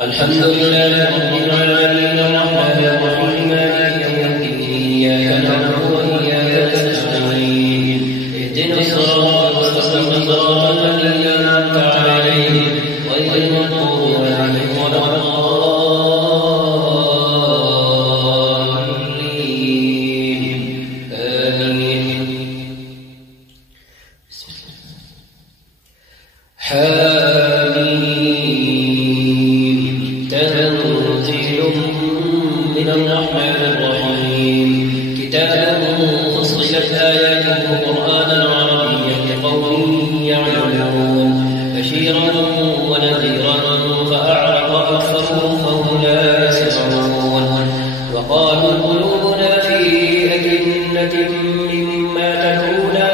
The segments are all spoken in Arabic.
الحمد لله رب العالمين الرحمن الرحيم مالك يوم الدين إياك نعبد وإياك نستعين اهدنا الصراط المستقيم صراط الذين أنعمت عليهم غير المغضوب عليهم ولا الضالين آمين. تنزيل من الرحمن الرحيم كتاب فصلت آياته قرآنا عربيا لقوم يعلمون بشيرا ونذيرا فأعرض أكثرهم فهم لا يسمعون وقالوا قلوبنا في أكنة مما تدعونا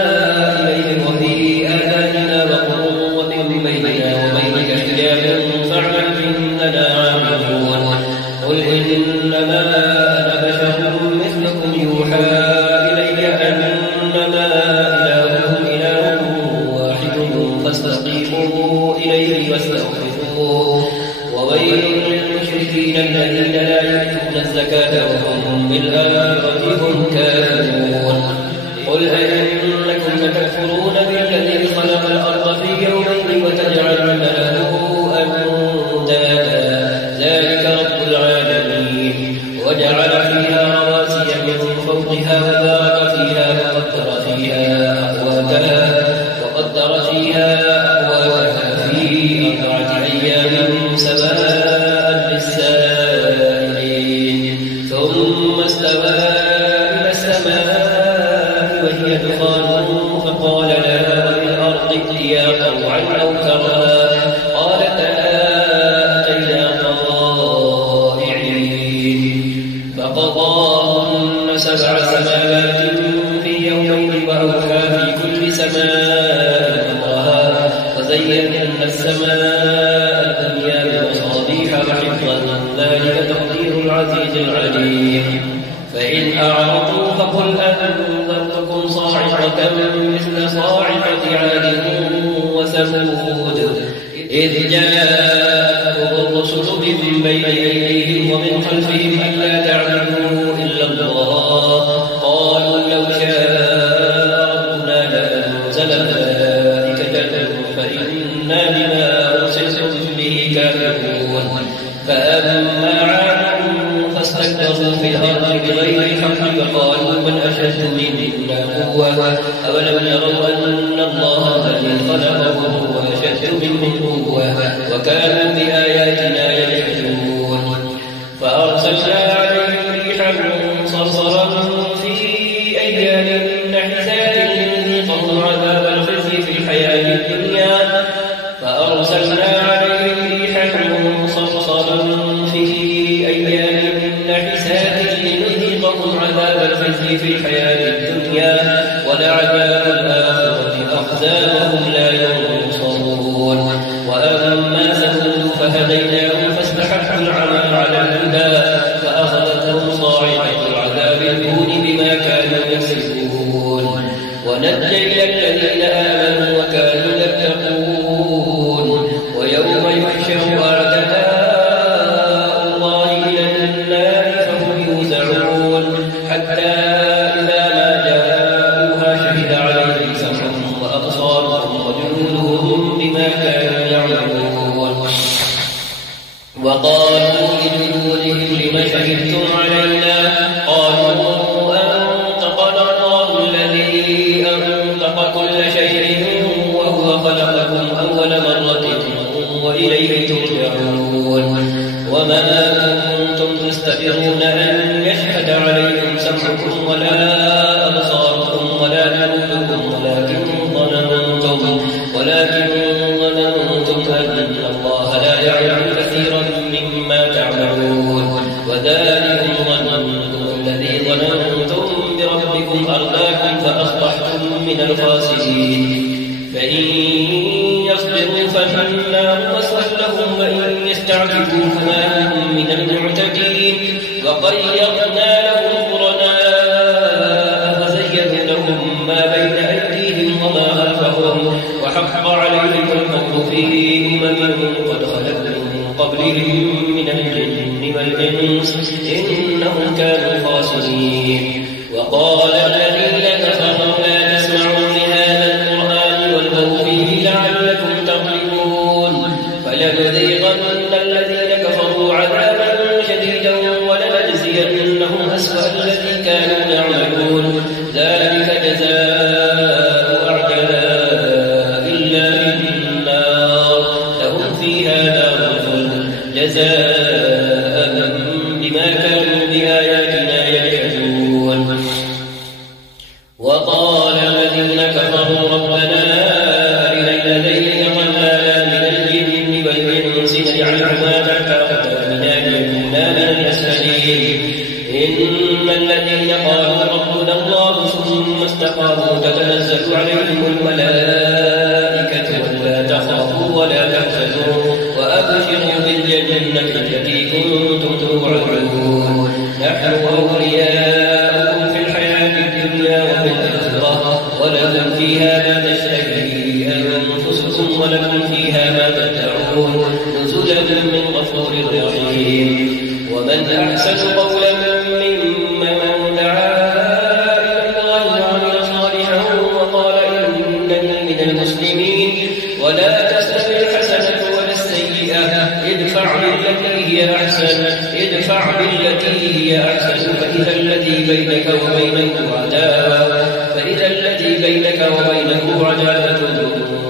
إليه وفي آذاننا وقر ومن بيننا وبينك حجاب فاعمل إننا عاملون قل إنما أنا بشر مثلكم يوحى إلي أنما إلهكم إله واحد فاستقيموا إليه واستغفروه وويل للمشركين الذين لا يؤتون الزكاة وهم بالآخرة هم كافرون قل أئنكم لتكفرون بالذي خلق الأرض في يومين وتجعلون له أندادا ذلك رب العالمين وجعل فيها رواسي من فوقها وبارك فيها وقدر فيها أقواتها في 4 أيام سواء للسائلين ثم استوى إلى السماء وهي دخان فقال لها وللأرض ائتيا طوعا أو كرها قالتا أتينا طائعين فقضاهن 7 سماوات في يومين وأوحى في كل سماء أمرها وزينا السماء الدنيا بمصابيح وحفظا ذلك تقدير العزيز العليم فإن أعرضوا فقل أنذرتكم صاعقة مثل صاعقة عاد وثمود إذ جاءتهم الرسل من بين أيديهم ومن خلفهم ألا تعبدوا إلا الله قالوا لو شاء ربنا لأنزل ملائكة فإنا بما أرسلتم به كافرون فأما عاد فاستكبروا في الأرض بغير الحق وقالوا من أشد منا قوة أولم يروا أن الله الذي خلقهم هو أشد منهم قوة وكانوا بآياتنا يجحدون فأرسلنا عليهم ريحا صرصرا في أيام نحسات لنذيقهم عذاب الخزي في الحياة الدنيا فأرسلنا عليهم ريحا صرصرا في أيام نحسات لنذيقهم عذاب الخزي في الحياة الدنيا ولعذاب الآخرة أخزى وهم لا ينصرون وأما ثمود فهديناهم فاستحبوا العمى على الهدى فأخذتهم صاعقة العذاب الهون بما كانوا يكسبون ونجينا الذين آمنوا وكانوا يتقون ويوم يحشر أعداء الله إلى النار فهم يوزعون حتى إذا ما جاءوها شهد عليهم سمعهم وأبصارهم وجلودهم بما كانوا يعملون وقالوا لجلودهم لم شهدتم علينا قالوا أنطقنا الله الذي أنطق كل شيء وهو خلقكم أول مرة وإليه ترجعون وما كنتم تستطيعون أن يشهد عليكم سمعكم ولا أبصاركم ولا جلودكم ولكن ظننتم أن الله لا يعلم كثيرا مما تعملون وذلكم ظنكم الذي ظننتم بربكم أرداكم فأصبحتم من الخاسرين فإن يصبروا فالنار مسوى لهم وإن يستعجبوا فما هم من المعتدين وقيضنا لهم قرناء والإنس إنهم كانوا خاسرين. وقال الذين كفروا لا تسمعوا لهذا القرآن والغوا فيه لعلكم تغلبون فلنذيقن الذين كفروا عذابا شديدا ولنجزينهم أسوأ الذي كانوا يعملون ذلك جزاء أعداء الله النار لهم فيها دار الخلد جزاء بما كانوا بآياتنا يجحدون. وقال الذين كفروا ربنا أرنا الذين ضلالا من الجن والإنس نجعلهما تحت أقدامنا ليكونا من الأسفلين. إن الذين قالوا ربنا الله ثم استقاموا تتنزل عليهم الملائكة ولا تخافوا ولا تحزنوا وأبشروا بالجنة التي كنتم توعدون نحن أولياؤكم في الحياة الدنيا وفي الآخرة ولكم فيها ما تشتهي أنفسكم ولكم فيها ما تدعون نزلا من غفور رحيم. ومن أحسن قولا ممن دعا إلى الله وعمل صالحا وقال إنني من المسلمين. ولا تستوي الحسنة ولا السيئة ادفع بالتي هي أحسن فإذا الذي بينك وبينه عداوة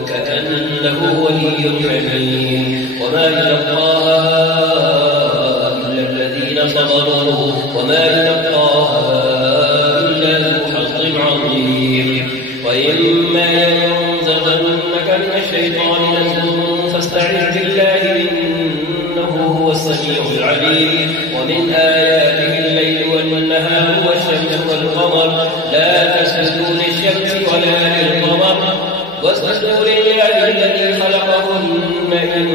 كأنه ولي حميم. وما يلقاها إلا الذين صبروا وما يلقاها إلا ذو حظ عظيم. وإما ينزغنك من الشيطان نزغ فاستعذ بالله إنه هو السميع العليم. ومن آياته الليل والنهار والشمس والقمر لا تسجدوا للشمس ولا للقمر واسجدوا لله الذي خلقهن إن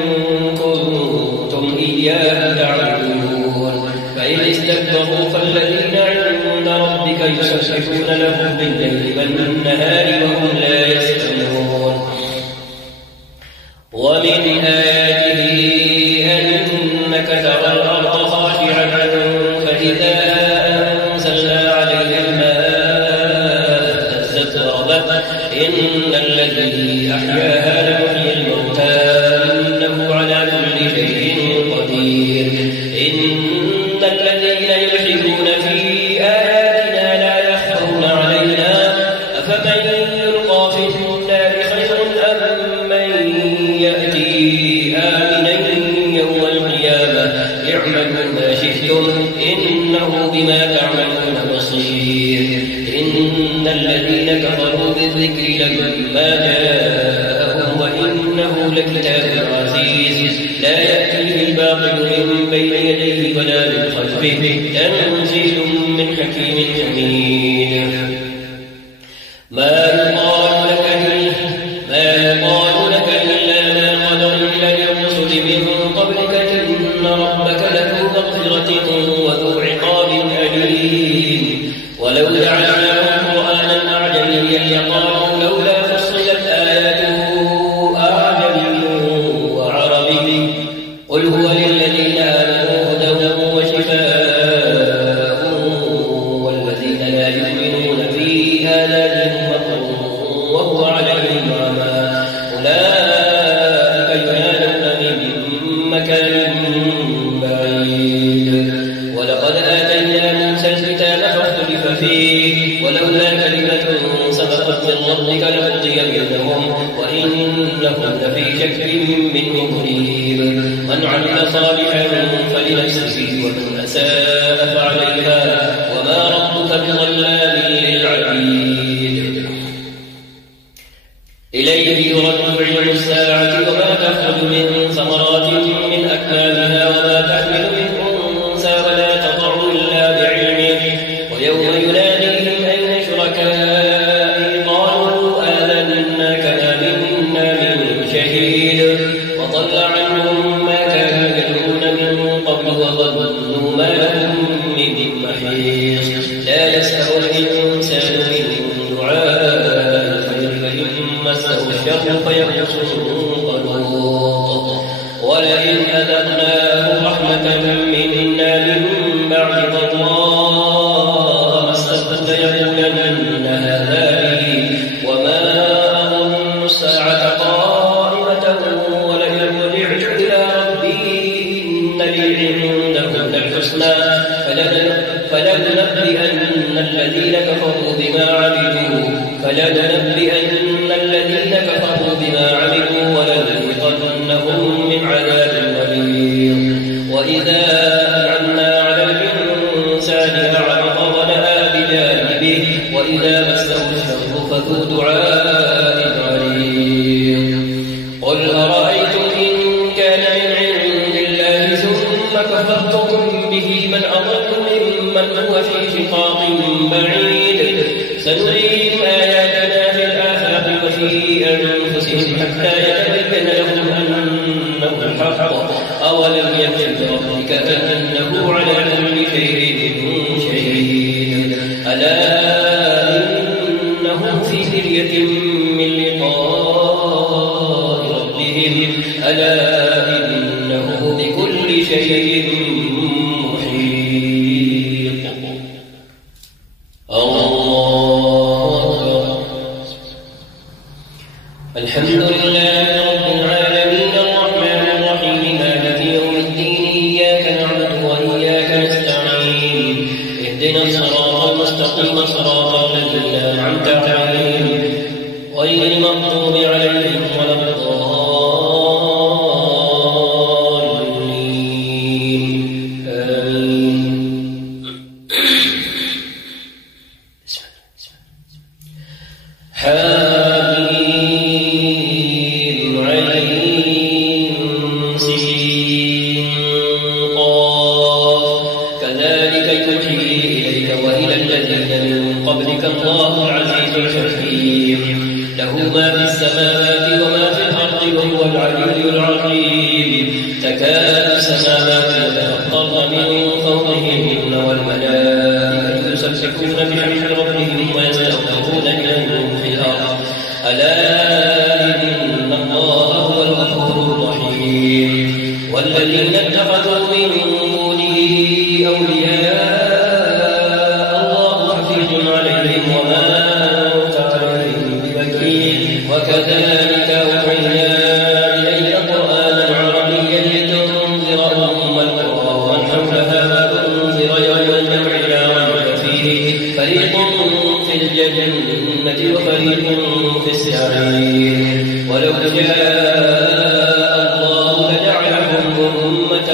كنتم إياه تعبدون. فإن استكبروا فالذين عند ربك يسبحون له بالليل والنهار وهم لا يسأمون. ومن آياته أنك ترى الأرض خاشعة فإذا أنزلنا عليها الماء اهتزت وربت إن الذي أحياها لمحيي الموتى إنه على كل شيء قدير. إن الذين يلحدون في آياتنا لا يخفون علينا أفمن يلقى في النار خير أم من يأتي آمنا يوم القيامة اعملوا ما شئتم إنه بما تعملون بصير. إن الذين كفروا بالذكر لما جاءهم وإنه لكتاب عزيز لا يأتيه الباطل من بين يديه ولا من خلفه تنزيل من حكيم حميد. ما يقال لك إلا ما قد قيل للرسل من قبلك إن ربك لذو مغفرة وذو عقاب أليم. ولو جعلناه قرآنا أعجميا لقالوا لولا فصلت آياته أعجمي وعربي قل هو للذين آمنوا هدى وشفاء والذين لا يؤمنون في آذانهم وقر وهو عليهم عمى أولئك ينادون من مكان بعيد. ولقد آتينا موسى الكتاب فاختلف فيه ولولا كلمة سبقت من ربك لقضي بينهم وإنهم لفي شك منه مريب. من عمل صالحا فلنفسه ومن أساء فعليها وما ربك بظلام للعبيد. إليه يرد علم الساعة وما تخرج من ثمرات من أكمامها وما تحمل من أنثى ولا تضع إلا بعلمه. ويوم يناديهم أين شركائي قالوا آذنا كما منا من شهيد وضل عنهم ما كانوا يدعون من قبل وظنوا ما لهم من محيص. لا يسأل الإنسان من دعاء الخير فإن مسه الشر فيئوس قنوط. ولئن أذقناه رحمة منا من لأملأن هذا لي وما أظن الساعة قائمة ولئن رجعت إلى ربي إن لي عنده للحسنى فلننبئن الذين كفروا بما عملوا ولنذيقنهم من عذاب غليظ. وإذا أنعمنا على الإنسان أعرض ونأى بجانبه وإذا مسه الشر فذو دعاء عريض. قل أرأيتم إن كان من عند الله ثم كفرتم به من أضل ممن هو في شقاق بعيد سنريهم آياتنا في الآفاق وفي أنفسهم حتى يتبين لهم أنه الحق أولم يكن بربك أنه على كل شيء شهيد ألا إنهم في مرية من لقاء ربهم ألا إنه بكل شيء محيط. الحمد لله رب العالمين الرحمن الرحيم مالك يوم الدين إياك نعبد وإياك نستعين اهدنا الصراط المستقيم صراط الذين أنعمت عليهم غير المغضوب عليهم ولا الضالين آمين. الله العزيز الحكيم له ما في السماوات وما في الأرض وهو العلي العظيم. تكاد السماوات يتفطرن من فوقهن والملائكة يسبحون بحمد ربهم ويستغفرون لمن في الأرض ألا إن الله هو الغفور الرحيم. والذين اتخذوا من دونه أولياء وكذلك أوحينا إليك قرآنا عربيا لتنذر أم القرى ومن حولها وتنذر يوم الجمع لا ريب فيه فريق في الجنة وفريق في السعير. ولو شاء الله لجعلهم أمة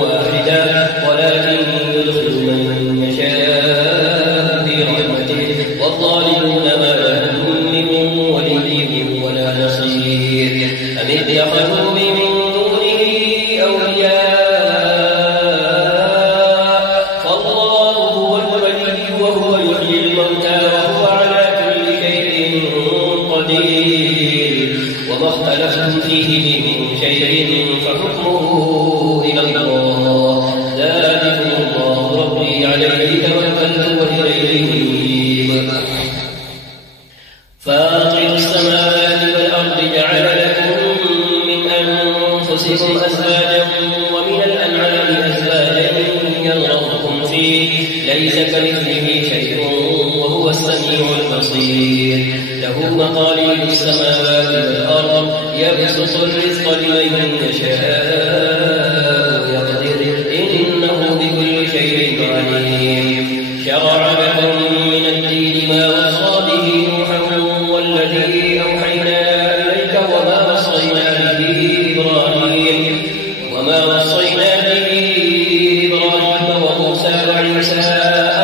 واحدة ولكن يدخل من يشاء في رحمته والظالمون ما لهم من ولي ولا نصير. أم اتخذوا من دونه أولياء فالله هو الولي وهو يحيي الموتى وهو على كل شيء قدير. وما اختلفتم فيه من شيء فحكمه إلى الله ذلكم الله ربي عليه توكلت وإليه أنيب. فاطر السماوات والأرض جعل لكم من أنفسكم أزواجا ومن الأنعام أزواجا يذرأكم فيه ليس كمثله شيء وهو السميع البصير. له مقاليد السماوات والأرض يبسط الرزق لمن يشاء ويقدر إنه بكل شيء عليم. شرع لكم من الدين ما وصى به نوحا والذي أوحينا إليك وما وصينا به إبراهيم وموسى وعيسى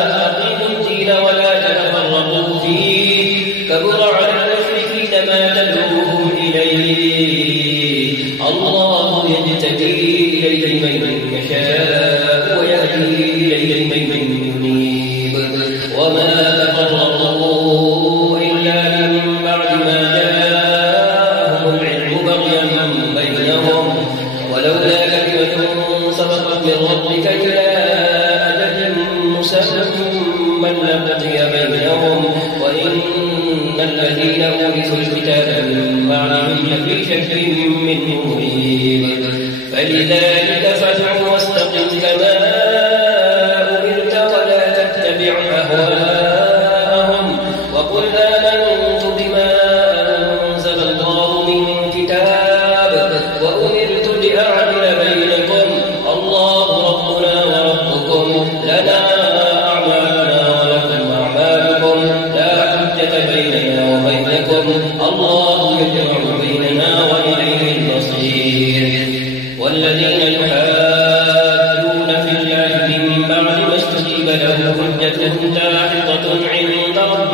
أن أقيموا الدين ولا تتفرقوا فيه كبر على المشركين ما تدعوهم إليه. الله يجتبي إليه من يشاء ويهدي إليه من ينيب. وما تفرقوا إلا من بعد ما جاءهم العلم بغيا بينهم ولولا كلمة سبقت من ربك إلى أجل مسمى لقضي بينهم وإن الذين أورثوا الكتاب من بعدهم لفي شك منه مريب. فلذلك فادع واستقم كما أمرت ولا تتبع أهواءهم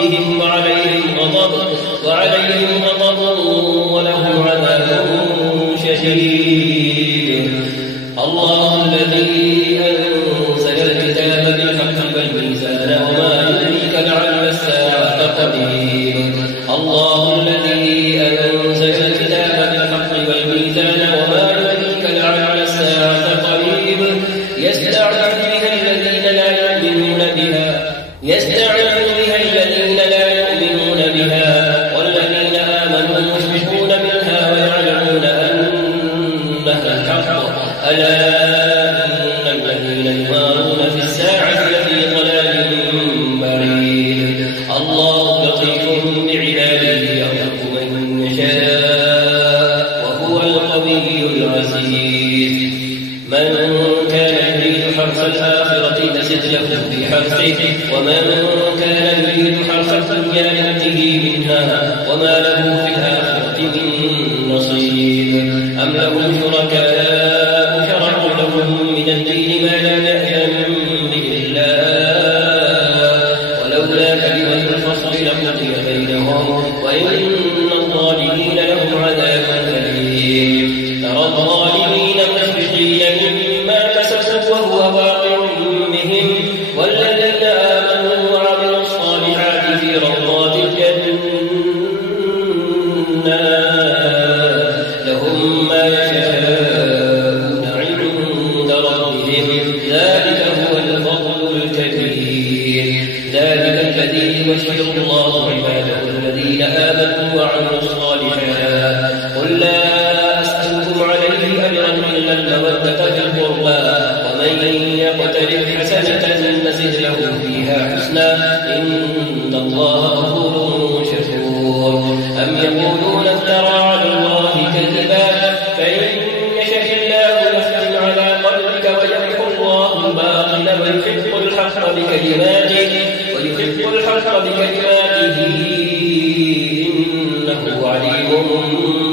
ربهم وعليهم غضب ولهم عذاب شديد. الله الذي أنزل الكتاب بالحق والميزان وما يدريك لعل الساعة قريب. الله الذي أنزل الكتاب بالحق والميزان وما يدريك لعل الساعة قريب. يستعجل بها الذين لا يؤمنون بها والذين آمنوا مشفقون منها ويعلمون أنها الحق. ألا إن الذين يمارون في الساعة لفي ضلال بعيد. الله لطيف بعباده يرزق من يشاء وهو القوي العزيز. من كان يريد حرث الآخرة نزد له في حرثه ومن كان يريد حرث الدنيا نؤته منها وما له في الآخرة من نصيب. أم لهم شركاء شرعوا لهم من الدين ما لم يأذن به الله ولولا كلمة الفصل لقضي بينهم وإن الظالمين لهم عذاب أليم. ترى الظالمين مشفقين مما كسبوا وهو واقع بهم والذين آمنوا وعملوا الصالحات في روضات الجنات لهم ما يشاءون عند ربهم ذلك هو الفضل الكبير. ذلك الذي يبشر الله عباده الذين آمنوا وعملوا الصالحات. قل لا أسألكم عليه أجرا إلا المودة في القربى ومن يقترف حسنة نزد له فيها حسنا إن الله غفور شكور. أم يقولون افترى على الله كذبا فإن يشاء الله يختم على قلبك ويمحو الله الباطل ويحق الحق بكلماته إنه عليم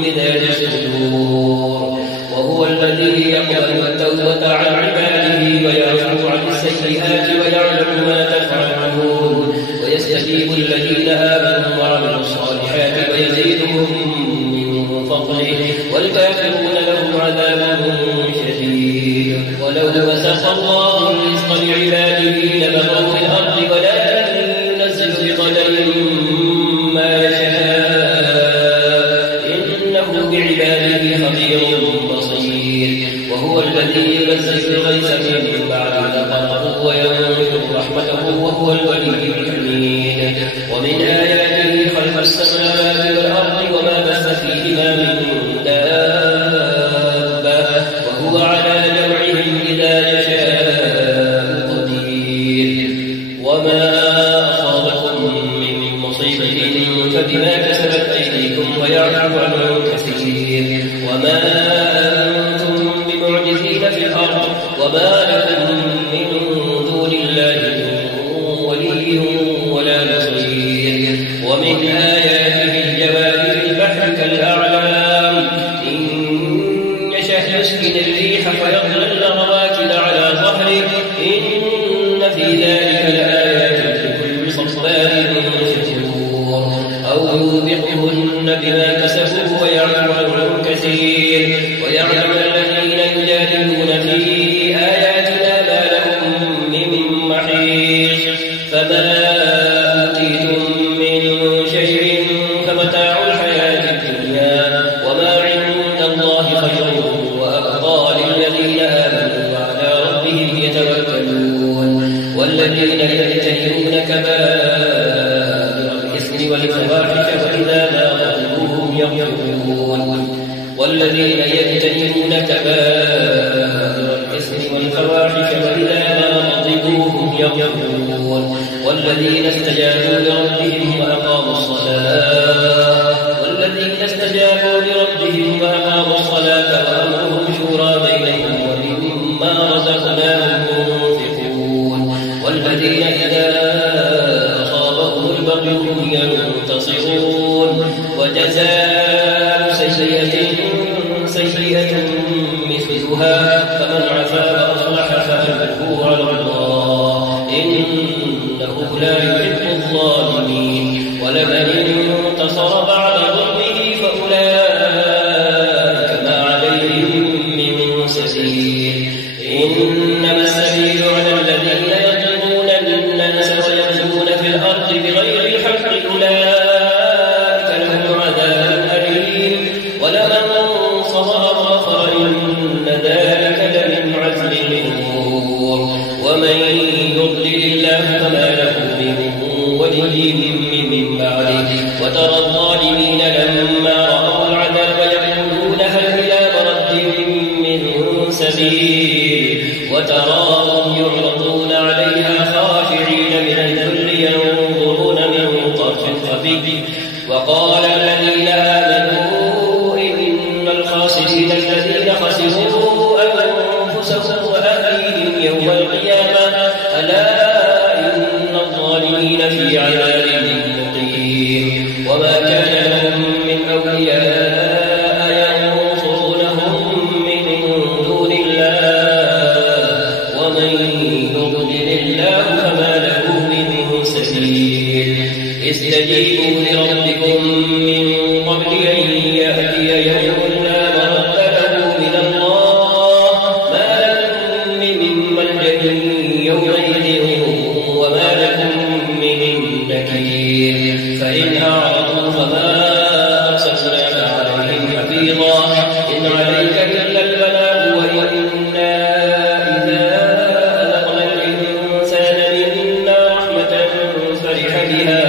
بذات الصدور. وهو الذي يقبل التوبة عن عباده ويعفو عن السيئات ويعلم ما تفعلون ويستجيب الذين آمنوا وعملوا الصالحات ويزيدهم من فضله والكافرون لهم عذاب شديد. ولو بسط الله الرزق لعباده لبغوا في الأرض ولكن ينزل بقدر ما يشاء إنه بعباده خبير بصير. وهو الذي ينزل الغيث من بعد ما قنطوا وينشر رحمته وهو الولي الحميد. ومن آياته خلق السماوات والأرض وما بث فيهما من دابة وهو على جمعهم إذا يشاء قدير. وما أصابكم من مصيبة فبما كسبت أيديكم ويعفو عن كثير. وما أنتم بمعجزين في الأرض وما لكم من دون الله ولي ولا نصير. ومن آياته الجوار في البحر كالأعلام إن يشأ يسكن الريح فيظللن رواكد على ظهره إن في ذلك لآيات لكل صبار شكور. أو يوبقهن بما كسبوا ويعفو عن كثير ويعلم الذين يجادلون في آياتنا ما لهم من محيص. فما أوتيتم من شيء فمتاع الحياة الدنيا وما عند الله خير وأبقى للذين آمنوا وعلى ربهم يتوكلون. والذين يجتنبون كبائر الإثم والفواحش وإذا ما غضبوا هم يغفرون. والذين يجتنبون كبائر الإثم والفواحش وإذا ما غضبوا هم يغفرون. والذين استجابوا لربهم وأقاموا الصلاة وأمرهم شورى بينهم ومما رزقناهم ينفقون. والذين إذا أصابهم البغي هم ينتصرون. وجزاء سيئة مثلها فمن عفا وأصلح فأجره على الله إنه لا يحب الظالمين. الظالمين ولمن انتصر بعد ظلمه فأولئك ما عليهم من سبيل إنما السبيل على الذين يظلمون الناس ويبغون في الأرض بغير الحق أولئك لهم عذاب أليم ولمن صبر وغفر إن ذلك لمن عزم الأمور ومن يضلل الله فما له من ولي من بعده وترى الظالمين لما رأوا العذاب يقولون هل إلى مرد من سبيل وتراهم يعرضون عليها خاشعين من الذل ينظرون من طرف خفي وقال الذين آمنوا إن الخاسرين الذين خسروا أنفسهم وأهليهم يوم القيامة ألا إن الظالمين في عذاب مقيم وما كان لهم من أولياء ينصرونهم من دون الله ومن يضلل الله فما له من سبيل استجيبوا لربكم من قبل أن يأتي يوم لا مرد له من الله ما لكم من ملجأ يومئذ وما لكم من نكير فإن أعرضوا فما أرسلناك عليهم حفيظا إن عليك إلا البلاغ وإنا إذا أذقنا الإنسان منا رحمة فرح بها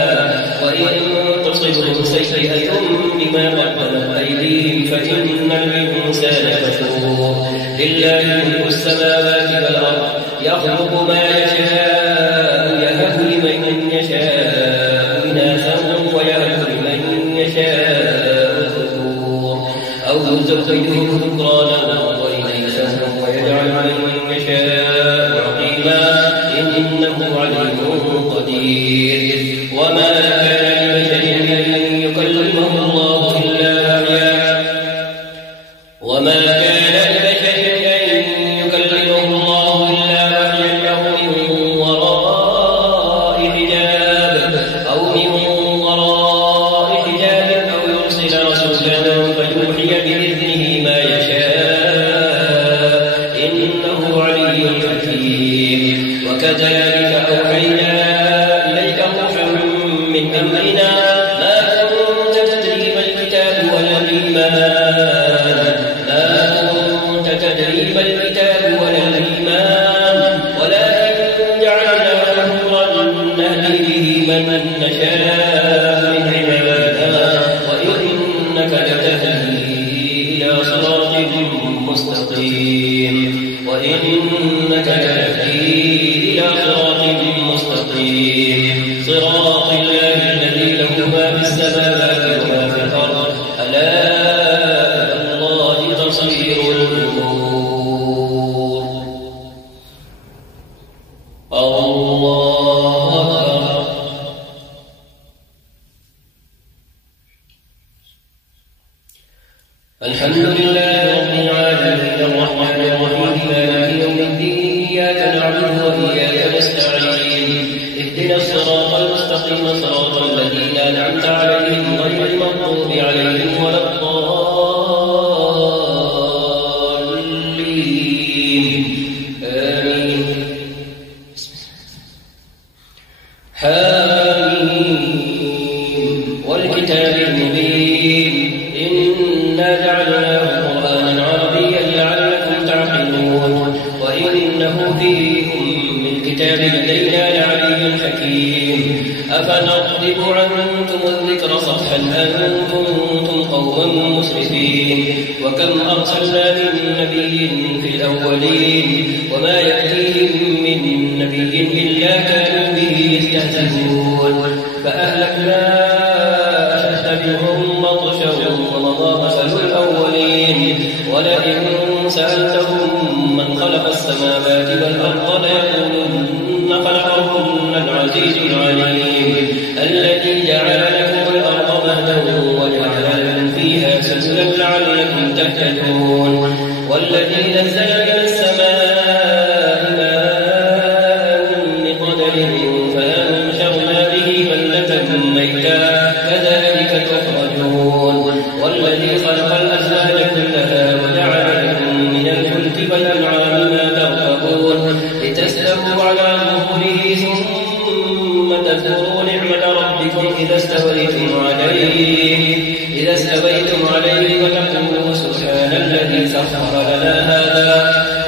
وإن تصبهم سيئة بما قدمت أيديهم فإن الإنسان كفور لله ملك السماوات والأرض يخلق ما يشاء يهب لمن يشاء إناثا ويهب لمن يشاء الذكور أو يزوجهم ذكرانا وإناثا ويجعل من يشاء عقيما إنه عليم قدير وما كان لبشر أن يكلمه الله إلا وحيا وما كان لبشر أن يكلمه الله إلا وحيا أو من وراء حجاب أو يرسل رسولا فيوحي بإذنه ما يشاء إنه علي حكيم وكذلك أوحينا إليك روحا من أمرنا ما كنت تدري ما الكتاب ولا الإيمان ولكن جعلناه نورا نهدي به من نشاء من عبادنا وإنك لتهدي إلى صراط مستقيم صراط الله الذي له ما في السماوات وما في الأرض ألا إلى الله تصير الأمور الله أكبر الحمد لله رب العالمين الرحمن الرحيم مالك يوم الدين إياك نعبد وإياك نستعين اهدنا الصراط المستقيم صراط الذين أنعمت عليهم غير المغضوب عليهم ولا الضالين آمين حامين والكتاب المبين إنا جعلناه قرآنا عربيا لعلكم تعقلون وإنه في أم الكتاب لدينا لعلي حكيم أفنضرب عنكم الذكر صفحا أن كنتم قوما مسرفين وكم أرسلنا من نبي في الأولين وما يأتيهم من نبي إلا كانوا به يستهزئون فأهلكنا أشد منهم بطشا ومضى مثل الأولين ولئن سألتهم من خلق السماوات والأرض ليقولن خلقهن العزيز العليم الذي جعل لكم الأرض مهدا وجعل لكم فيها سبلا لعلكم تهتدون والذي نزل من السماء ماء بقدر فأنشرنا به بلدة ميتا كذلك تخرجون والذي خلق الأزواج كلها وجعل لكم من الفلك والأنعام ما تركبون لتستووا على ظهوره ثم تذكروا نعمة ربكم إذا استويتم عليه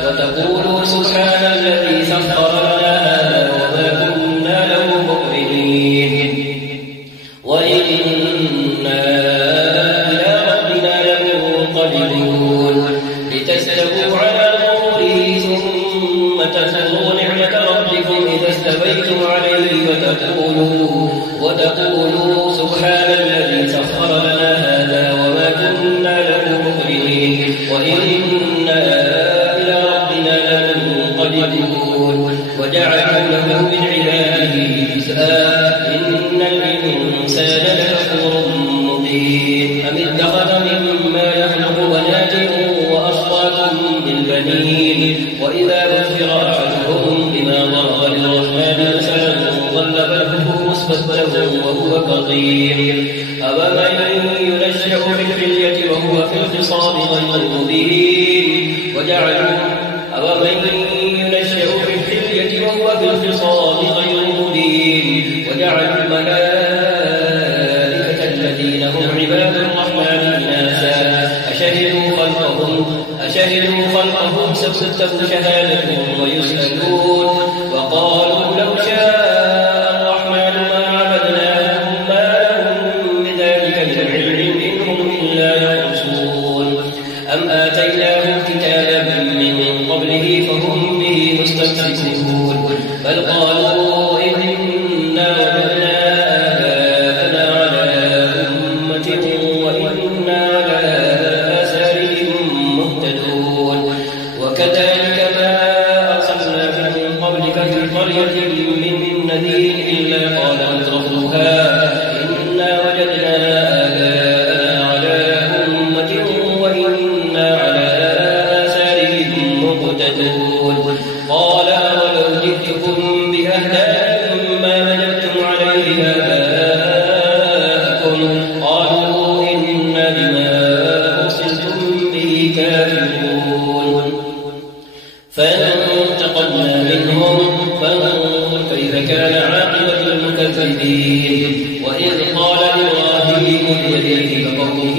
وتقولوا سبحان الذي سخر لنا هذا وما كنا له مقرنين وإنا إلى ربنا لمنقلبون لتستووا على ظهوره ثم تذكروا نعمة ربكم إذا استويتم عليه وتقولوا سبحان الذي سخر لنا هذا وما كنا له مقرنين وإنا إلى ربنا لمنقلبون وجعلوا له من عباده جزءا إن الإنسان لكفور مبين أم اتخذ مما يخلق بنات وأصفاكم بالبنين وإذا ذكر أحدهم بما ضرب للرحمن مثلا ظل بلده مستكبرا وهو كظيم أفمن ينشأ في الحلية وهو في الخصام غير مبين وجعلوا الملائكة الذين هم عباد الرحمن إناثا أشهدوا خلقهم ستكتب شهادتهم ويسألون وقالوا لو شاء الرحمن ما عبدناهم ما لهم بذلك من علم إن هم إلا يخرصون أم آتيناهم كتابا من قبله فهم به مستمسكون بل قالوا إنا وجدنا آباءنا على أمة وإنا على آثارهم مهتدون وكذلك ما أرسلنا من قبلك في قرية من نذير إلا قال مترفوها إنا وجدنا آباءنا على أمة وإنا على آثارهم مهتدون قال أولو جئتكم بأهدى مما وجدتم عليه آباءكم قالوا إنا بما أرسلتم به كافرون فانتقمنا منهم فانظر كيف كان عاقبة المكذبين وإذ قال إبراهيم لأبيه وقومه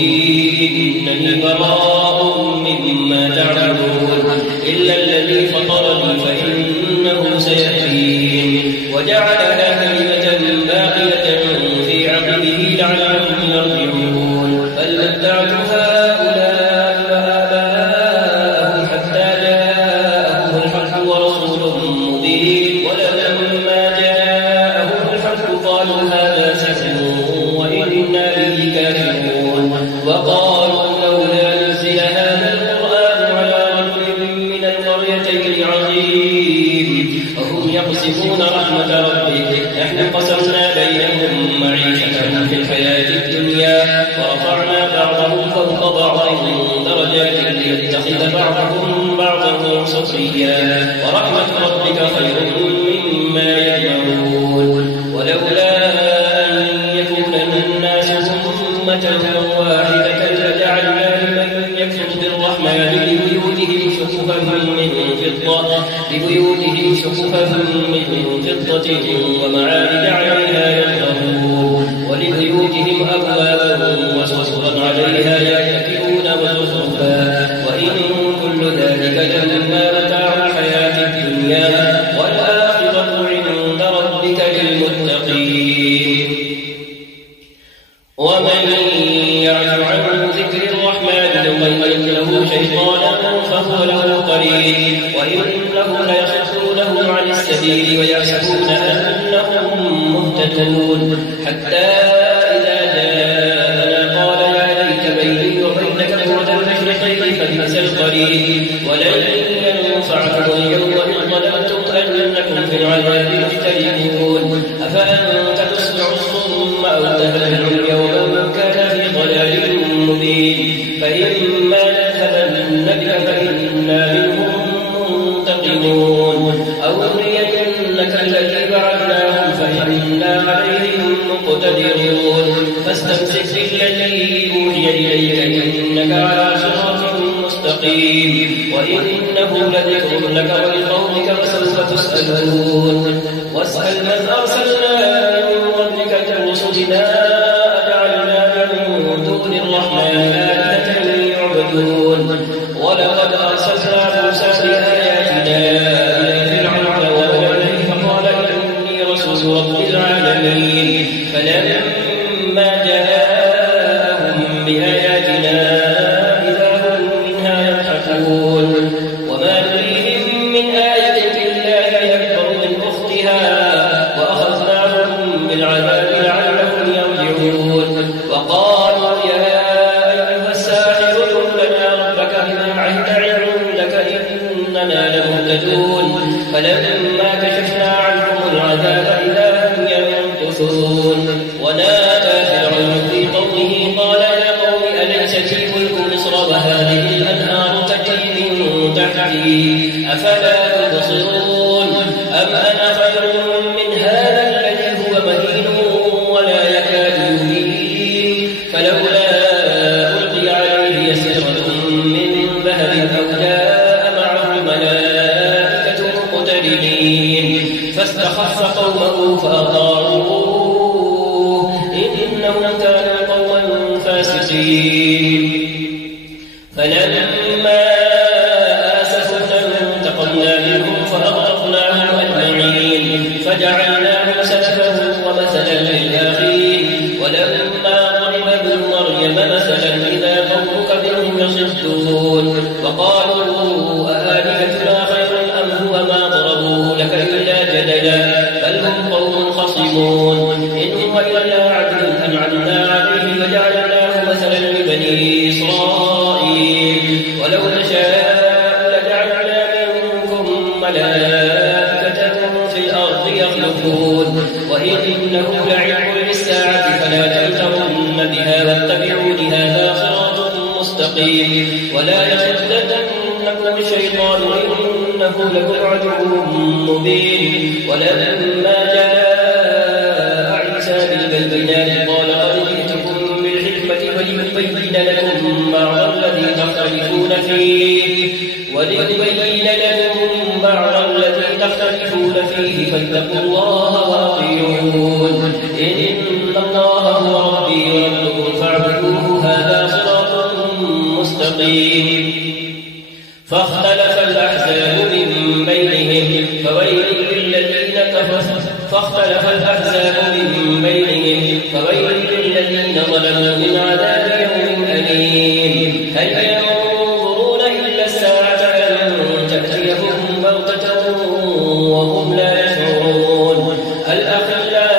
إنني براء مما تعبدون إلا الذي فطرني فإنه سيهدين وجعلها كلمة باقية في عقبه لعلهم يرجعون بل متعت هؤلاء وآباءهم حتى جاءهم الحق ورسول مبين ولما جاءهم الحق قالوا هذا سحر وإنا به كافرون وقالوا لولا نزل هذا القرآن على رجل من القريتين عظيم أهم يقسمون رحمة ربك نحن قسمنا بينهم معيشتهم في الحياة الدنيا ورفعنا بعضهم فوق بعض درجات ليتخذ بعضهم بعضا سخريا ورحمة ربك خير مما يجمعون ولولا أن يكون الناس أمة واحدة لجعلنا لمن يكفر بالرحمن لبيوتهم سقفا من فضة ومعارج عليها يظهرون ولبيوتهم أبوابا وسررا عليها يتكئون وزخرفا وإن كل ذلك لما متاع الحياة الدنيا والآخرة عند ربك للمتقين ومن يعش عن ذكر الرحمن نقيض له شيطانا فهو له قرين وإنهم ليصدونهم عن السبيل ويحسبون أنهم مهتدون حتى إذا جاءنا قال يا ليت بيني وبينك بعد المشرقين فبئس القرين ولن ينفعكم اليوم إذ ظلمتم أنكم في العذاب مختلفون أفأنت تسمع الصم أو تهدي اليوم من كان في ضلال مبين فإما نذهبن بك فإنا منهم منتقمون أو نرينك الذي بعثناهم فإنا عليهم مقتدرون فاستمسك بالذي أوحي إليك إنك على صراط مستقيم وإنه لذكر لك ولقومك وسوف تسألون واسأل من أرسلنا من قبلك من رسلنا أجعلنا من دون الرحمن آلهة يعبدون ولقد أرسلنا موسى بآياتنا إلى فرعون وملئه فقال إني رسول رب العالمين فلما جاءهم بآياتنا إذا هم منها يضحكون وما نريهم من آية إلا هي أكبر من أختها وأخذناهم بالعذاب لعلهم يرجعون وقالوا يا أيها الساحر ادع لنا ربك بما عهد عندك إننا لمهتدون فلما كشفنا عنهم العذاب إذا هم ينكثون ونادى فرعون في قومه قال يا قوم أليس لي ملك مصر وهذه الأنهار تجري من تحتي أفلا تبصرون أم أنا خير من هذا الذي هو مهين ولا يكاد يبين فلولا ألقي عليه يسرة من ذهب أو جاء معه الملائكة مقترنين فاستخف قومه فأطاعوه إنهم كانوا قوما فاسقين فلما آسفونا انتقمنا منهم فأغرقناهم أجمعين فجعلناهم سلفا ومثلا للآخرين ولما ضرب ابن مريم مثلا إذا قومك منه يصدون وقالوا أآلهتنا خير أم هو ما ضربوه لك إلا جدلا بل هم قوم خصمون إن هو إلا عبد أنعمنا عليه فجعلناه مثلا لبني إسرائيل ولو نشاء لجعلنا منكم ملائكة في الأرض يخلفون وإنه لعلم للساعة فلا تمترن بها واتبعون هذا صراط مستقيم ولا يصدنكم الشيطان إنه لكم عدو مبين ولما جاء عيسى بالبينات قال قد جئتكم بالحكمة وليبين لكم بعض الذي تختلفون فيه فاتقوا الله وأطيعون إن الله هو ربي وربكم فاعبدوه هذا صراط مستقيم فاختلف الأحزاب من بينهم فويل للذين ظلموا من عذاب يوم أليم هل ينظرون إلا الساعة أن تأتيهم بغتة وهم لا يشعرون الأخلاء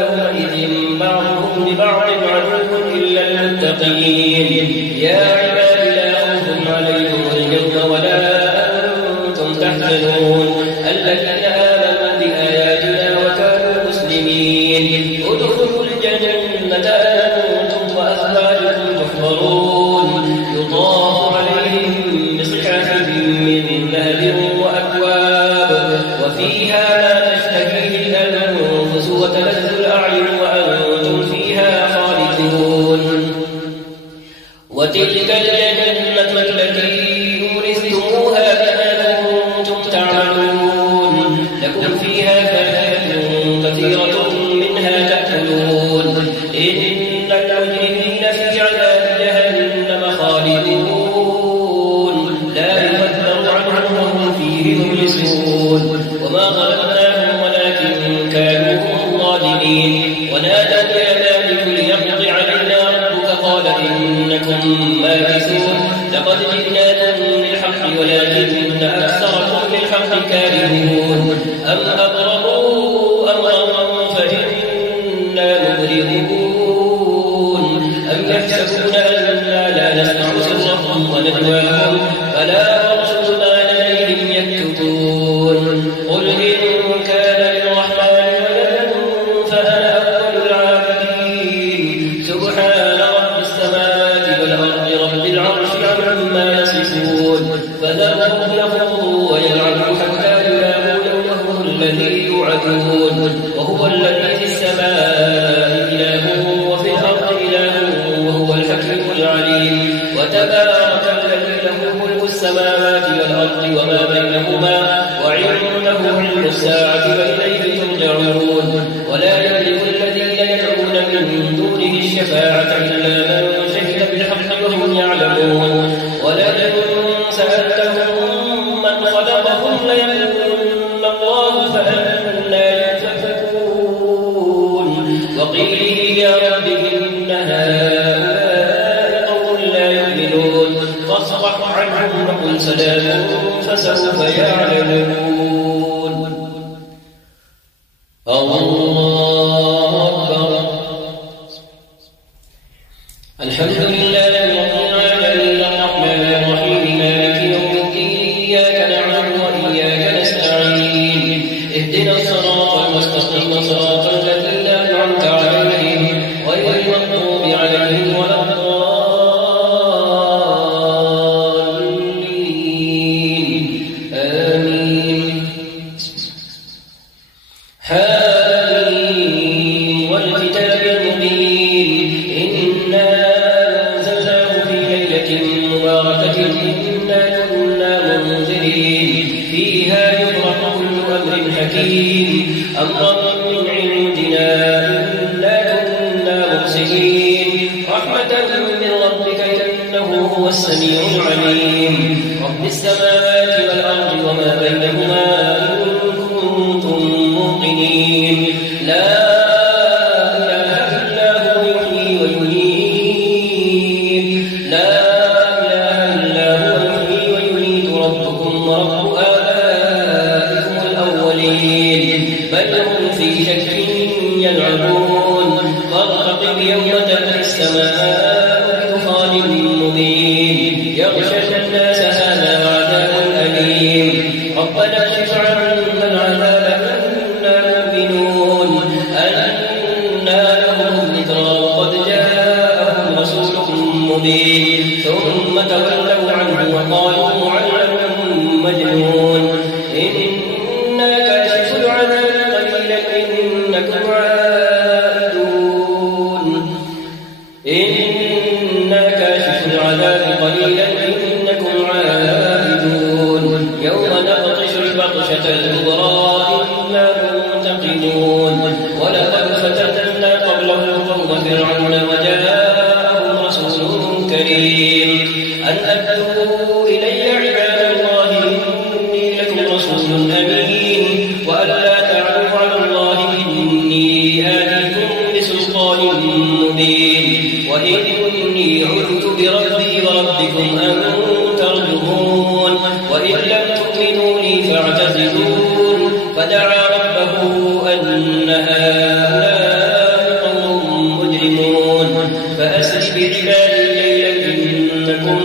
يومئذ بعضهم لبعض عدو إلا المتقين يا عباد لا خوف عليكم اليوم ولا أنتم تحزنون الذين آمنوا بآياتنا وكانوا مسلمين ادخلوا الجنة أنتم وأزواجكم تحبرون يطاف عليهم بصحف من ذهب وأكواب وفيها ما تشتهيه الأنفس وتلذ الأعين وأنتم فيها خالدون وتلك الجنة التي أورثتموها بما كنتم تعملون لكم فيها فاكهة كثيرة منها تأكلون إن المجرمين في عذاب جهنم خالدون لا يفتر عنهم وهم فيه مبلسون وما ظلمناهم ولكن كانوا هم الظالمين ونادوا يا مالك ليقض علينا ربك قال إنكم ماكثون لقد جئناكم بالحق ولكن أكثركم للحق كارهون أم أبرموا أمرا فإنا مبرمون أم يحسبون أننا لا نسمع سرهم ونجواهم فلا ورسلنا لديهم يكتبون قل إن كان للرحمن ولد فأنا أول العابدين سبحان رب السماوات والأرض رب العرش عما يصفون فذرهم يخوضوا ويلعبوا حتى يلاقوا يومهم الذي يوعدون وهو الذي في السماء إله الساعة وإليه ترجعون ولا يملك الذين يدعون من دونه الشفاعة إلا من شهد بالحق وهم يعلمون ولئن سألتهم من خلقهم ليقولن الله فأنى يؤفكون وقيله يا رب إن هؤلاء قوم لا يؤمنون فاصفح عنهم وقل سلام فسوف يعلمون. الله أكبر. الحمد لله رب العالمين الرحمن الرحيم مالك يوم الدين إياك نعبد وإياك نستعين اهدنا الصراط المستقيم صراط الذين أنعمت عليهم غير المغضوب عليهم ولا الضالين آمين. حامين والكتاب المبين إنا أنزلناه في ليلة مباركة إنا كنا منذرين فيها يفرق كل أمر حكيم أمرا من عندنا إنا كنا مرسلين رحمة من ربك إنه هو السميع العليم. رب السماوات والأرض وما بينهما إن كنتم موقنين لا إله إلا هو يحيي ويميت لا إله إلا هو يحيي ويميت ربكم ورب آبائكم الأولين بل هم في شك يلعبون فارتقب يوم تأتي السماء بدخان مبين يغشى الناس هذا عذاب أليم ربنا اكشف عنا العذاب إنا مؤمنون أنا لهم الذكرى وقد جاءهم رسول مبين ثم تولوا عنه وقالوا معلم مجنون إنا كاشف العذاب قليلا إنكم عائدون إنا كاشف العذاب قليلا إنكم عائدون يوم نبطش البطشة الكبرى إنا منتقمون ولقد فتنا قبلهم قوم فرعون وجاءهم رسول كريم أن أدوا إلي عباد الله إني لكم رسول أمين وألا تعلوا على الله إني آتيكم بسلطان مبين وإني عذت بربي وربكم أن ترجمون وإن لم تؤمنوا لي فاعتزلون فدعا ربه أن هؤلاء قوم مجرمون فأسر بعبادي ليلا إنكم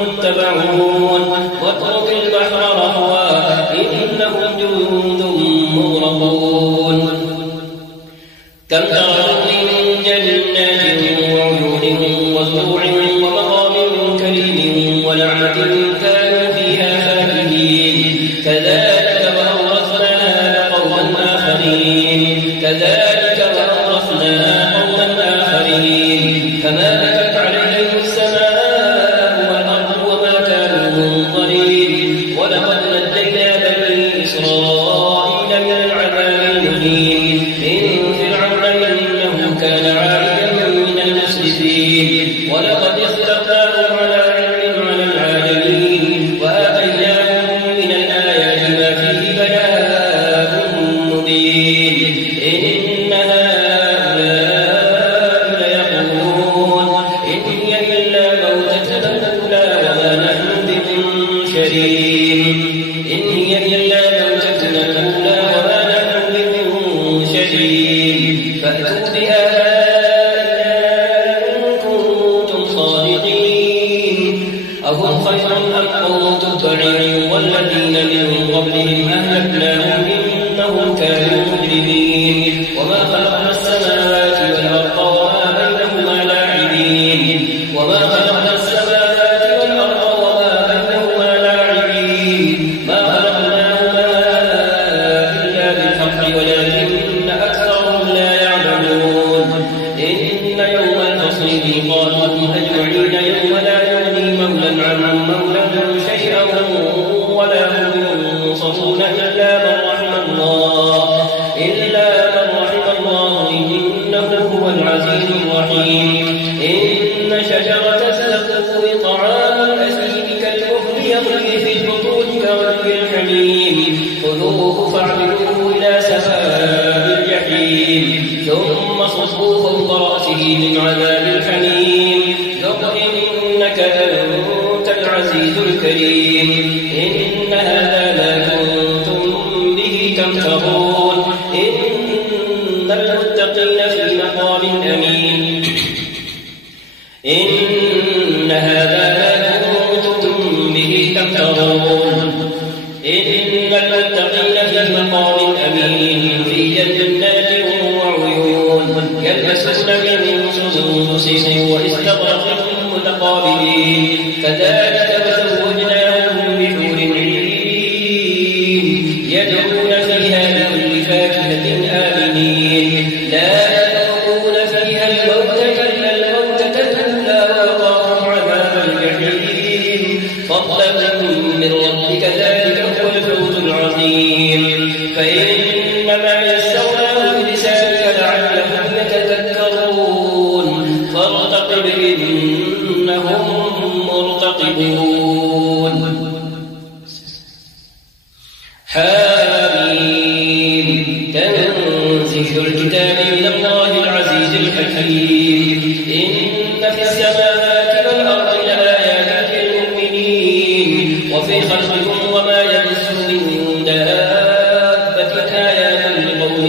متبعون واترك البحر رهوا إنهم جند مغرقون كم تركوا من جنات وعيون وزروع ومقام كريم ونعمة كانوا فيها فاكهين كذلك وأورثناها قوما آخرين فما بكت عليهم السماء والأرض وما كانوا منظرين ولقد نجينا بني إسرائيل من العذاب المهين من فرعون إنه كان عاليا من المسرفين ولقد اخترناهم على علم على العالمين وآتيناهم من الآيات ما فيه بلاء مبين إن هؤلاء ليقولون إن هي إلا موتتنا الأولى وما نحن بمنشرين إن هي إلا موتتنا الأولى وما نحن بمنشرين فأتوا بآبائنا إن كنتم صادقين أهم خير أم قوم تبع والذين من قبلهم أهلكناهم إنهم كانوا مجرمين وما خلقنا السماوات والأرض وما بينهما لاعبين وما خلقنا السماوات والأرض وما بينهما لاعبين ما خلقناهما إلا بالحق ولكن أكثرهم لا يعلمون العزيز الرحيم إن شجرة الزقوم طعام الأثيم كالمهل يغلي في البطون كغلي الحميم خذوه فاعملوه إلى سواء الجحيم ثم صبوا فوق رأسه من عذاب الحميم ذق إنك أنت العزيز الكريم إن هذا ما كنتم به تمترون إن المتقين في مقام أمين إن هذا ما كنتم به تمترون إن المتقين في مقام أمين في جنات وعيون يلبسون من سندس واستبرق متقابلين كذلك وزوجناهم بحور عين يدعون فيها بكل فاكهة آمنين لا يذوقون فيها الموت إلا الموتة الأولى ووقاهم عذاب الجحيم فضلا من ربك ذلك هو الفوز العظيم فإنما يسرناه بلسانك لعلهم يتذكرون فارتقب إنهم مرتقبون حميم تنزيل الكتاب من الله العزيز الحكيم إن في السماوات والأرض لآيات للمؤمنين وفي خلقكم وما يبث من دابة آيات لقوم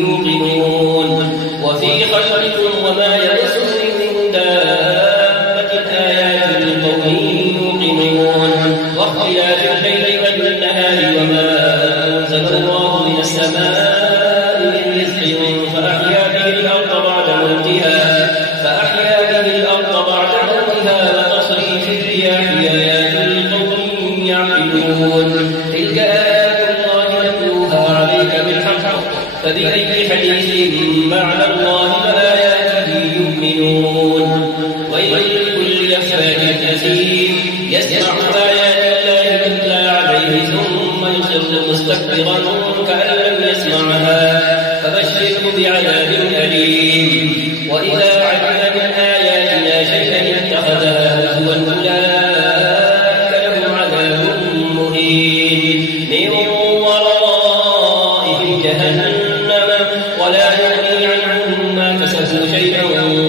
يوقنون وفي خلقكم وما يبث من دابة آيات لقوم يوقنون واختلاف الليل والنهار وما أنزل الله من السماء من رزق فأحيا به الأرض بعد موتها وتصريف الرياح آيات لقوم يعقلون تلك آيات الله نتلوها عليك بالحق فبأي حديث بعد الله وآياته يؤمنون ويل لكل أفاك أثيم يسمع آيات الله تتلى عليه ثم يصر مستكبرا كأن لم يسمعها فبشره بعذاب أليم وإذا علم من آياتنا شيئا اتخذها هزوا أولئك لهم عذاب مهين من ورائهم جهنم ولا يغني عنهم ما كسبوا شيئا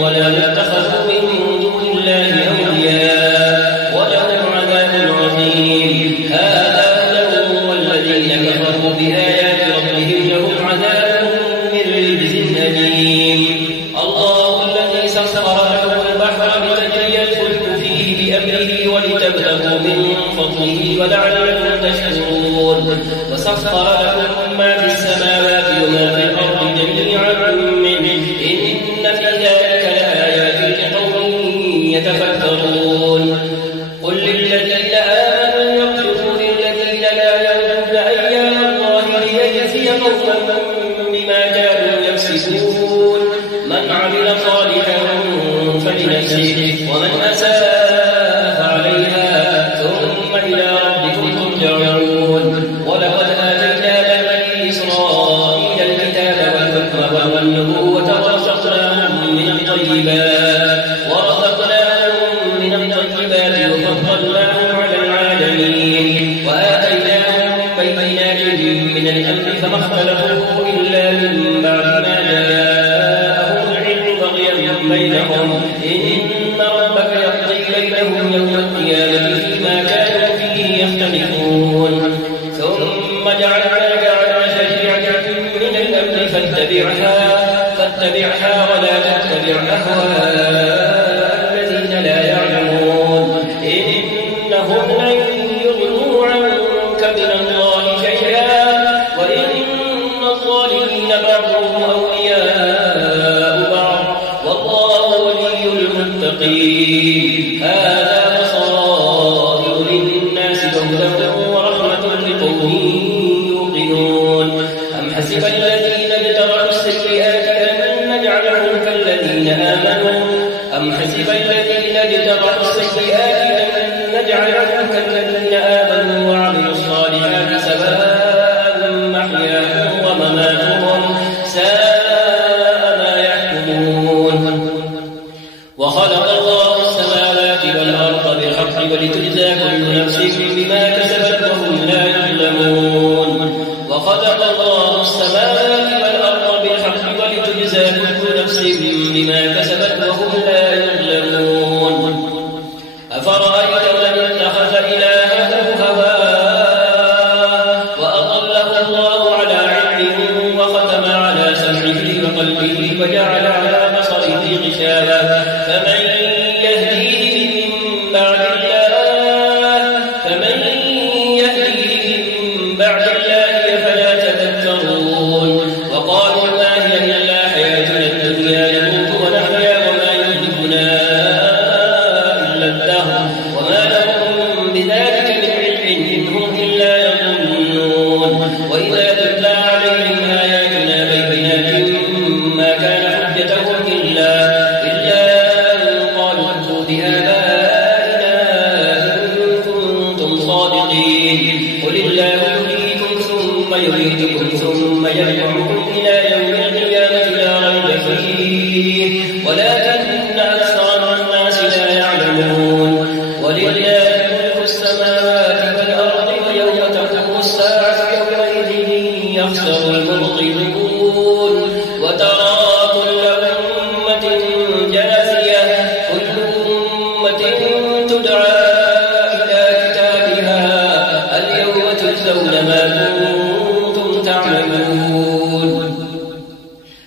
ولا اتخذوا من دون الله أولياء ولهم عذاب عظيم هذا هدى والذين كفروا بآيات ربهم لهم عذاب من رجز أليم الله الذي سخر لكم البحر لتجري الفلك فيه بأمره ولتبتغوا من فضله ولعلكم تشكرون وسخر لكم ما في السماوات وما في الأرض جميعا منه إن في ذلك لآيات لقوم يتفكرون قل للذين آمنوا يغفروا للذين لا يرجون أيام الله ليجزي قوما بما كانوا يكسبون من عمل صالحا فلنفسه ومن أساء فعليها ثم إلى ربكم ترجعون ولقد آتينا بني إسرائيل الكتاب والحكم والنبوة ورزقناهم من الطيبات وفضلناهم على العالمين وآتيناهم بينات من الأمر فما اختلفوا إلا من بعد ما جاءهم العلم بغيا بينهم إن ربك يقضي بينهم يوم القيامة فيما كانوا فيه يختلفون ثم جعلناك على شريعة من الأمر فاتبعها ولا تتبع أهواء الذين لا يعلمون إنهم لن يغنوا عنك من الله شيئا وإن الظالمين بعضهم أولياء بعض والله ولي المتقين هذا بصائر للناس هدى ورحمة لقوم يوقنون أم حسب الذين اجترحوا السيئات أن نجعلهم كالذين آمنوا أم حسب الذين اجترحوا السيئات أن نجعلهم كالذين آمنوا وعملوا الصالحات سواء محياهم ومماتهم ساء ما يحكمون وخلق الله السماوات والأرض بالحق ولتجزى كل نفس بما كسبت وهم لا يظلمون وخلق الله السماوات والأرض بالحق ولتجزى كل نفس بما كسبت وهم لا يظلمون أفرأيت من اتخذ إلهه هواه وأضله الله على علم وختم على سمعه وقلبه وجعل على بصره غشاوة فمن يهديه من بعد الله فلا تذكرون وقالوا ما هي إلا حياتنا الدنيا نموت ونحيا وما يهلكنا إلا الدهر وما لهم بذلك من علم إن هم إلا يظنون وإذا تتلى عليهم آياتنا بينات ما كان حجتهم إلا أن قالوا ائتوا بآبائنا إن كنتم صادقين قل الله ثم يريدكم ثم يرجعكم إلى يوم القيامة لا ريب فيه ولكن أكثر الناس لا يعلمون ولله ملك السماوات والأرض ويوم تقوم الساعة يومئذ يخسر المبطلون وترى كل أمة جاثية كل أمة تدعى إلى كتابها اليوم تجزون ما كنتم تعملون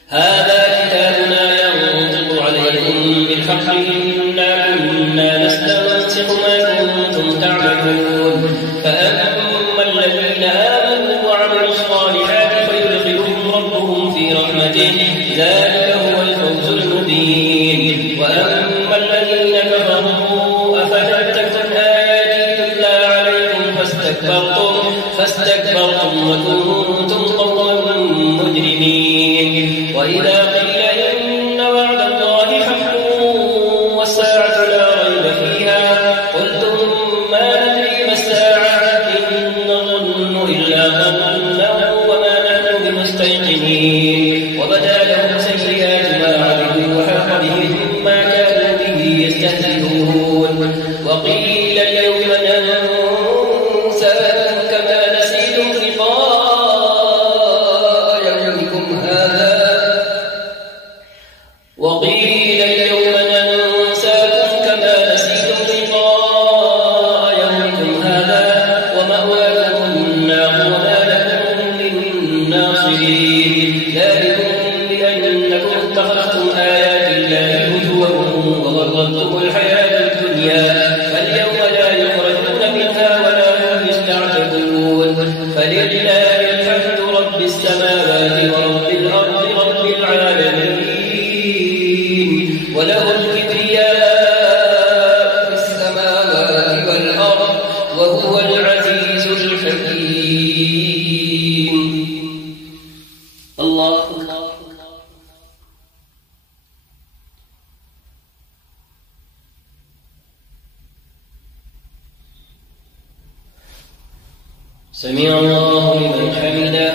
هذا كتابنا ينطق عليكم بالحق إنا كنا نستنسخ ما كنتم تعملون فأما الذين آمنوا وعملوا الصالحات فيدخلهم ربهم في رحمته ذلك هو الفوز المبين وأما الذين كفروا أفلم تكن آياتي تتلى عليكم فاستكبرتم وكنتم قوما مجرمين وإذا قيل إن وعد الله حق والساعة لا ريب فيها قلتم ما ندري ما الساعة إن نظن إلا ظنا وما نحن بمستيقنين وبدا لهم سيئات ما عملوا وحاق بهم ما كانوا به يستهزئون وقيل اليوم ننساكم كما نسيتم لقاء يومكم هذا ومأواكم النار وما لكم من ناصرين ذلكم بأنكم اتخذتم آيات الله هزوا وغرتكم الحياة الدنيا فاليوم لا يخرجون منها ولا هم يستعتبون فلله الحمد رب السماوات ورب الأرض رب العالمين وله الكبرياء في السماوات والأرض وهو العزيز الحكيم. الله سمع الله لمن حمده.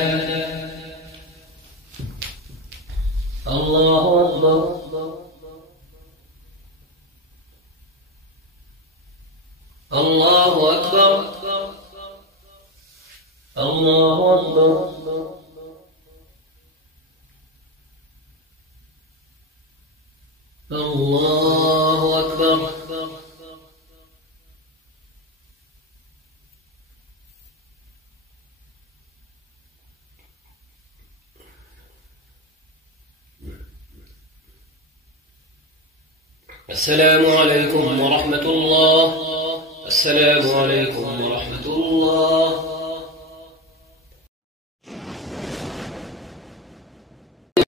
الله أكبر. الله أكبر. الله أكبر. الله أكبر. السلام عليكم ورحمة الله. السلام عليكم ورحمة الله.